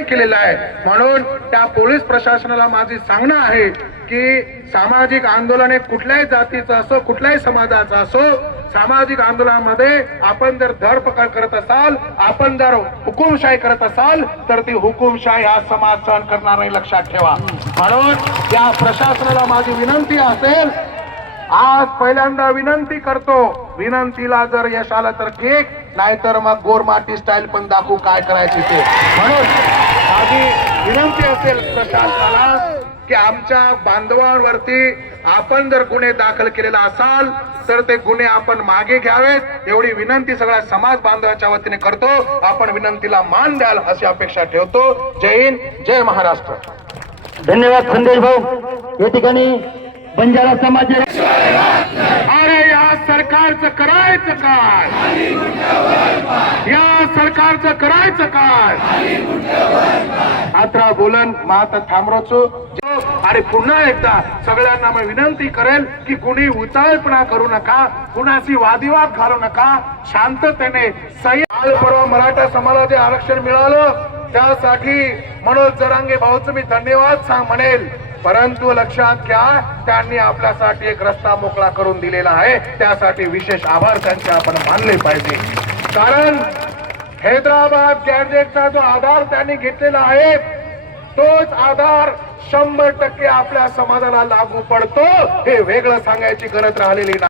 केलेला आहे. म्हणून त्या पोलीस प्रशासनाला माझी सांगणं आहे की सामाजिक आंदोलन हे कुठल्याही जातीचं असो कुठल्याही समाजाचं असो सामाजिक आंदोलनामध्ये आपण जर धरपकड करत असाल आपण जर हुकुमशाही करत असाल तर ती हुकुमशाही हा समाज सहन करणार नाही लक्षात ठेवा. म्हणून त्या प्रशासनाला माझी विनंती असेल आज पहिल्यांदा विनंती करतो. विनंतीला जर यश आलं तर ठीक नाहीतर मग गोरमाटी स्टाईल पण दाखवू काय करायची ते. म्हणून माझी विनंती असेल प्रशासनाला की आमच्या बांधवांवरती आपण जर गुन्हे दाखल केलेला असाल तर ते गुन्हे आपण मागे घ्यावेत. एवढी विनंती सगळ्या समाज बांधवाच्या वतीने करतो. आपण विनंतीला मान द्याल अशी अपेक्षा ठेवतो. जय हिंद जय महाराष्ट्र. धन्यवाद संदेश भाऊ. या ठिकाणी बंजारा समाज अरे या सरकारचं करायचं काय? या सरकारचं करायचं काय? आता बोलन मात थांबरोचो. आणि पुन्हा एकदा सगळ्यांना मी विनंती करेल की कुणी उताळपणा करू नका कुणाशी वादिवाद घालू नका शांततेने सही परवा मराठा समाजाला जे आरक्षण मिळालं त्यासाठी मनोज जरांगे भाऊचं मी धन्यवाद सांग म्हणेल. परंतु लक्षात घ्या त्यांनी आपल्यासाठी एक रस्ता मोकळा करून दिलेला आहे. त्यासाठी विशेष आभार त्यांचे आपण मानले पाहिजे. कारण हैदराबाद गॅजेटचा जो आधार त्यांनी घेतलेला आहे तोच आधार शंभर टक्के आपल्या समाजाला लागू पडतो. हे वेगळं सांगायची गरज राहिलेली नाही.